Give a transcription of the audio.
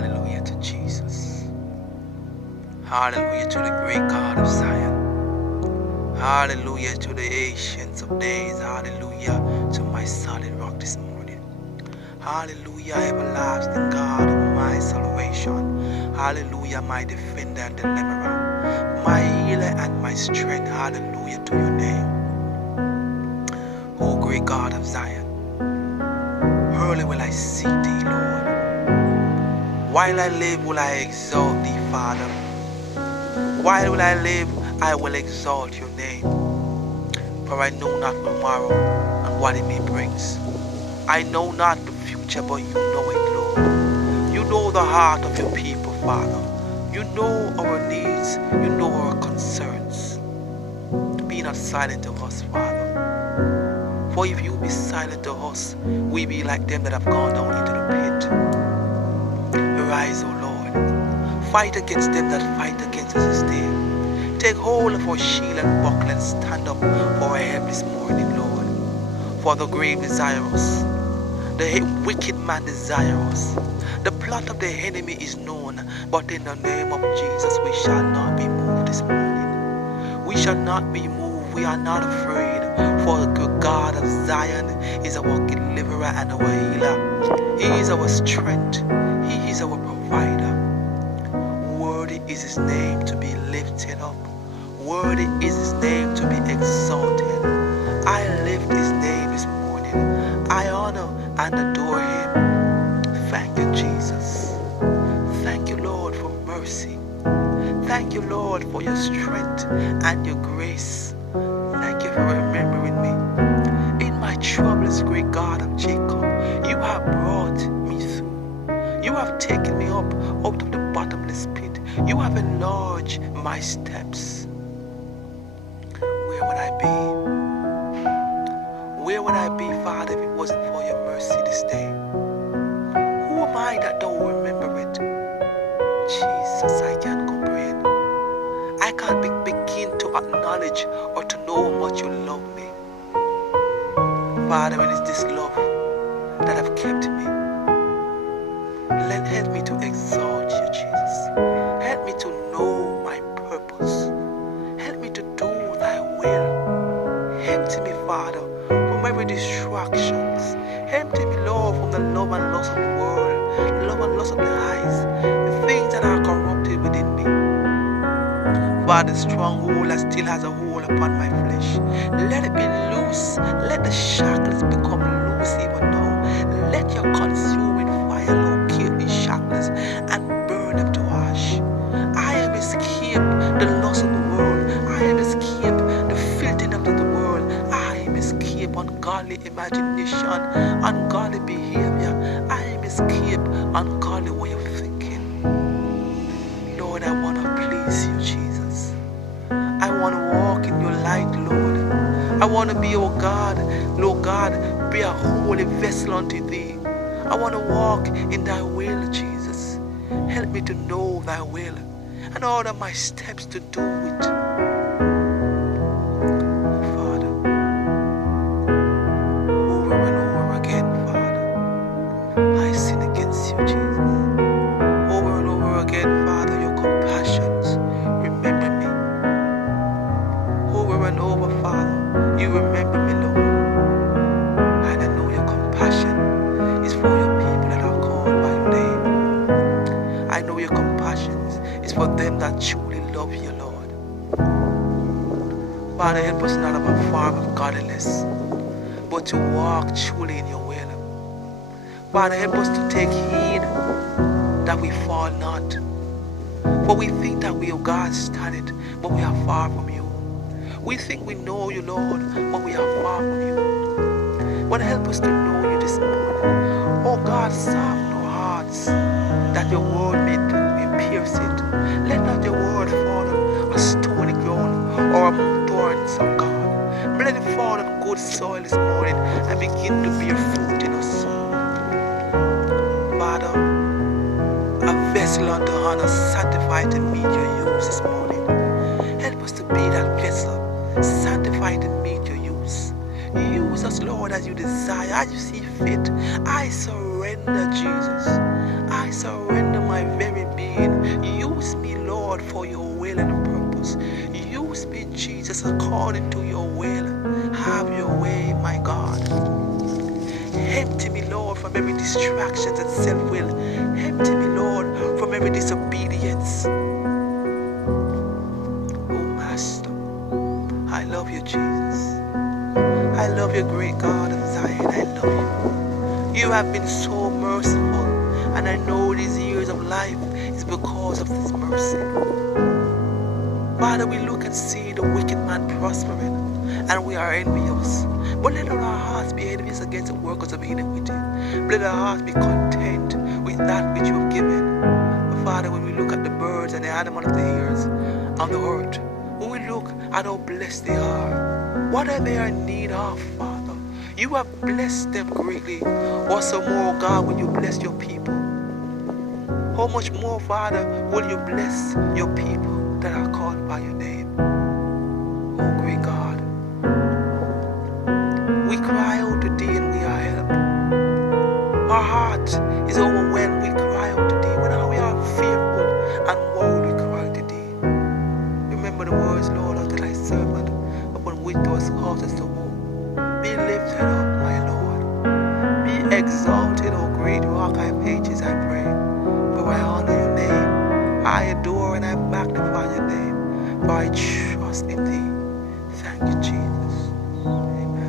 Hallelujah to Jesus. Hallelujah to the great God of Zion. Hallelujah to the ancients of days. Hallelujah to my solid rock this morning. Hallelujah, everlasting God of my salvation. Hallelujah, my defender and deliverer, my healer and my strength. Hallelujah to your name, O great God of Zion. Early will I seek thee, Lord. While I live will I exalt thee, Father. While will I live, I will exalt your name. For I know not tomorrow and what it may bring. I know not the future, but you know it, Lord. You know the heart of your people, Father. You know our needs. You know our concerns. Be not silent to us, Father. For if you be silent to us, we be like them that have gone down into the pit. Arise, O Lord. Fight against them that fight against us this day. Take hold of our shield and buckler and stand up for our help this morning, Lord. For the grave desire us. The wicked man desire us. The plot of the enemy is known, but in the name of Jesus we shall not be moved this morning. We shall not be moved. We are not afraid. For the God of Zion is our deliverer and our healer. He is our strength. He is our provider. Worthy is his name to be lifted up. Worthy is his name to be exalted. I lift his name this morning. I honor and adore him. Thank you, Jesus. Thank you, Lord, for mercy. Thank you, Lord, for your strength and your grace. Thank you for remembering me. In my troubles, great God of Jacob, you have brought me through. You have taken me up out of the bottomless pit. You have enlarged my steps. Where would I be? Where would I be, Father, if it wasn't for your mercy this day? Who am I that don't remember it? Jesus, I can't comprehend. I can't begin to acknowledge or to know how much you love me. Father, it is this love that have kept me. Help me to exalt you, Jesus. Help me to know my purpose. Help me to do thy will. Empty me, Father, from every distractions. Empty me, Lord, from the love and lust of the world, the love and lust of the eyes, the things that are corrupted within me. Father, the stronghold that still has a hold upon my flesh, let it be loose. Let the shackles become loose even now. Let your consuming fire locate these shackles and burn them to ash. I am escaped the lust of the world. I am escaped the filthiness of the world. I am escaped ungodly imagination, ungodly behavior. I am escaped ungodly way of thinking. Lord, I want to please you, Jesus. I want to walk in your light, Lord. I want to be, oh God, Lord God, be a holy vessel unto thee. I want to walk in thy will, Jesus. Help me to know thy will and order my steps to do it. Father, over and over again, Father, I sin against you, Jesus. Over and over again, Father, your compassions remember me. Over and over, Father, you remember me, Lord. And I know your compassion is for your people that are called by your name. I know your compassion is for them that truly love you, Lord. Father, help us not have a form of godliness, but to walk truly in your will. Father, help us to take heed that we fall not. For we think that we, O God, stand it, but we are far from you. We think we know you, Lord, but we are far from you. But help us to know you this morning. Oh God, soften our hearts, that your word may pierce it. Let not your word fall on a stony ground or among thorns, oh God. But let it fall on good soil this morning and begin to bear fruit in us. Father, a vessel unto honor, sanctified to meet your use this morning. Help us to be that vessel, sanctified to meet your use. Use us, Lord, as you desire, as you see fit. I surrender, Jesus. I surrender my according to your will. Have your way, my God. Empty me, Lord, from every distraction and self-will. Empty me, Lord, from every disobedience. Oh, Master, I love you, Jesus. I love you, great God of Zion. I love you. You have been so merciful, and I know these years of life is because of this mercy. Father, we look and see the wicked man prospering, and we are envious. But let not our hearts be envious against the workers of iniquity. Let our hearts be content with that which you have given. But Father, when we look at the birds and the animals of the earth on the earth, when we look at how blessed they are, what are they in need of, Father? You have blessed them greatly. What's so more, God, when you bless your people? How much more, Father, will you bless your people that are called by your name? Oh, great God. We cry out to thee and we are helped. Our heart is overwhelmed. We cry out to thee. When we are fearful and worried, we cry to thee. Remember the words, Lord, of thy servant, upon which thou hast caused us to walk. Be lifted up, my Lord. Be exalted, O great rock of ages, I pray. For I honor your name. I adore and I magnify your name. For I trust in thee. Thank you, Jesus. Amen.